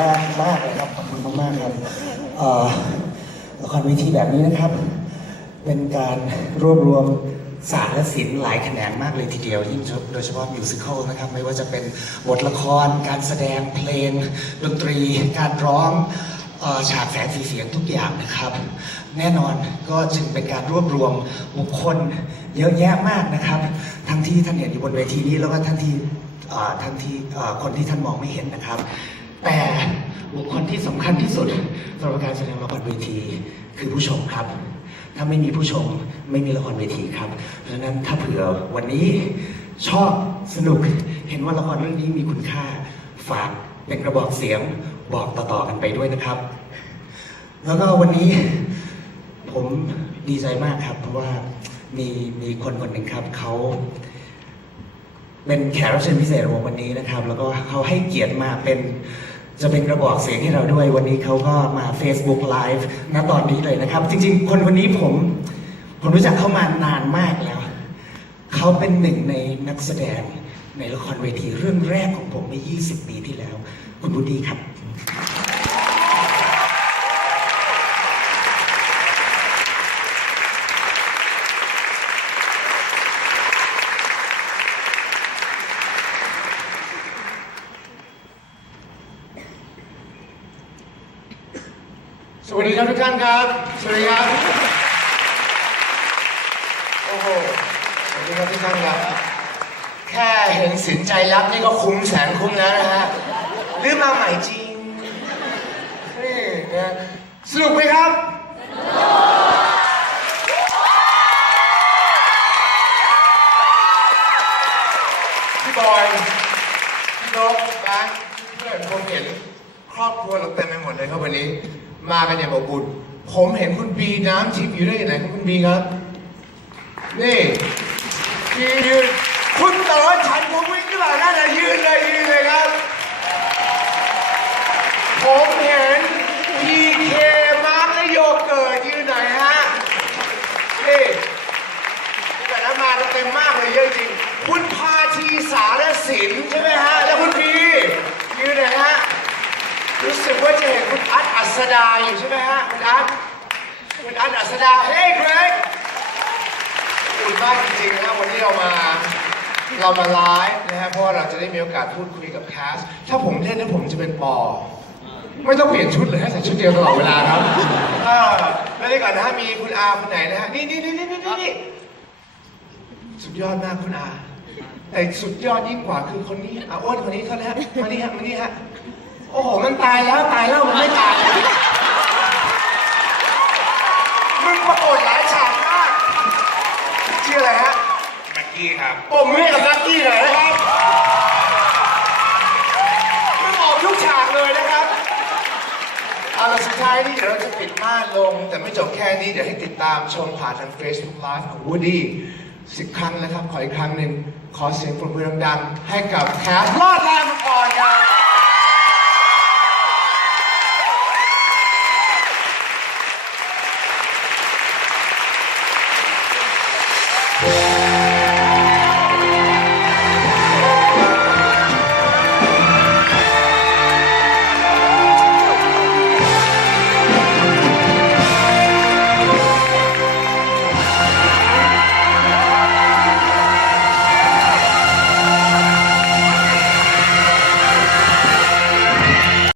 มากมากเลยครับขอบคุณมากๆครับละครเวทีแบบนี้นะครับ เป็นการรวบรวมศาสตร์และศิลป์หลายแขนงมากเลยทีเดียวยิ่งโดยเฉพาะมิวสิควลนะครับ ไม่ว่าจะเป็นบทละคร การแสดงเพลง ดนตรี การร้องฉากแสงสีเสียงทุกอย่างนะครับ แน่นอนก็จึงเป็นการรวบรวมบุคคลเยอะแยะมากนะครับ ทั้งที่ท่านเห็นอยู่บนเวทีนี้แล้วก็ท่านที่ทั้งที่คนที่ท่านมองไม่เห็นนะครับ แต่บุคคลที่สำคัญที่สุดสำหรับการแสดงละครเวทีคือผู้ชมครับ ถ้าไม่มีผู้ชมไม่มีละครเวทีครับ เพราะฉะนั้นถ้าเผื่อวันนี้ชอบสนุกเห็นว่าละครเรื่องนี้มีคุณค่าฝากเป็นกระบอกเสียงบอกต่อๆกันไปด้วยนะครับ แล้วก็วันนี้ผมดีใจมากครับ เพราะว่ามีมีคนคนหนึ่งครับเขา เป็นแขกรับเชิญพิเศษของวันนี้นะครับ แล้วก็เขาให้เกียรติมาเป็นจะเป็นกระบอกเสียงให้เราด้วย วันนี้เขาก็มา Facebook Live ณตอนนี้เลยนะครับ จริงๆ คนคนนี้ผมผมรู้จักเขามานานมากแล้ว เขาเป็นหนึ่งในนักแสดงในละครเวทีเรื่องแรกของผมเมื่อ 20 ปีที่แล้ว คุณบุดีครับ สวัสดีครับทุกท่านครับ สวัสดีครับ โอ้โห สวัสดีครับทุกท่านครับ แค่เห็นสินใจรักนี่ก็คุ้มแสนคุ้มแล้วนะฮะหรือมาใหม่จริงนี่นะสนุกไหมครับพี่บอยพี่นกนะเพื่อนผมเห็น ครอบครัวเราเต็มไปหมดเลยครับวันนี้ มากันอย่างอบอุ่นผมเห็นคุณบีน้ำทิพย์อยู่ได้ยังไงครับคุณบีครับ นี่บียืนคุณต๋อฉันผมวิ่งขึ้นมาน่าจะยืนเลยยืนเลยครับ ผมเห็นพีเคมาร์คและโยเกิร์ตยืนไหนฮะ นี่แต่ละมาเต็มมากเลยเยอะจริง คุณพาทีสารสินใช่ไหมฮะ แล้วคุณพียืนไหนฮะ รู้สึกว่าจะเห็นคุณอัดอัศดาอยู่ใช่ไหมฮะคุณอัดคุณอัดอัศดาเฮ้ยเกรกขอบคุณมากจริงๆนะวันนี้เรามาเรามาไลฟ์นะฮะเพราะว่าเราจะได้มีโอกาสพูดคุยกับแคสถ้าผมเล่นนะผมจะเป็นปอ ไม่ต้องเปลี่ยนชุดเลยให้ใส่ชุดเดียวตลอดเวลาครับเออแล้วนี่ก่อนนะฮะมีคุณอาคนไหนนะฮะนี่นี่นี่นี่นี่นี่สุดยอดมากคุณอาแต่สุดยอดยิ่งกว่าคือคนนี้อาอ้วนคนนี้เท่านั้นฮะมานี่ฮะมานี่ฮะโอ้โห มันตายแล้วตายแล้วมันไม่ตาย มึงปรากฏหลายฉากมากชื่ออะไรฮะแม็กกี้ครับปมมือให้กับนักกี้หน่อยนะครับมึงออกทุกฉากเลยนะครับ เอาละสุดท้ายนี่เดี๋ยวเราจะปิดม่านลง แต่ไม่จบแค่นี้ เดี๋ยวให้ติดตามชมผ่านทาง Facebook Live ของ Woody สิบครั้งนะครับ ขออีกครั้งหนึ่งขอเสียงปรบมือดังๆให้กับแคสรอดแรงมาก่อนครับ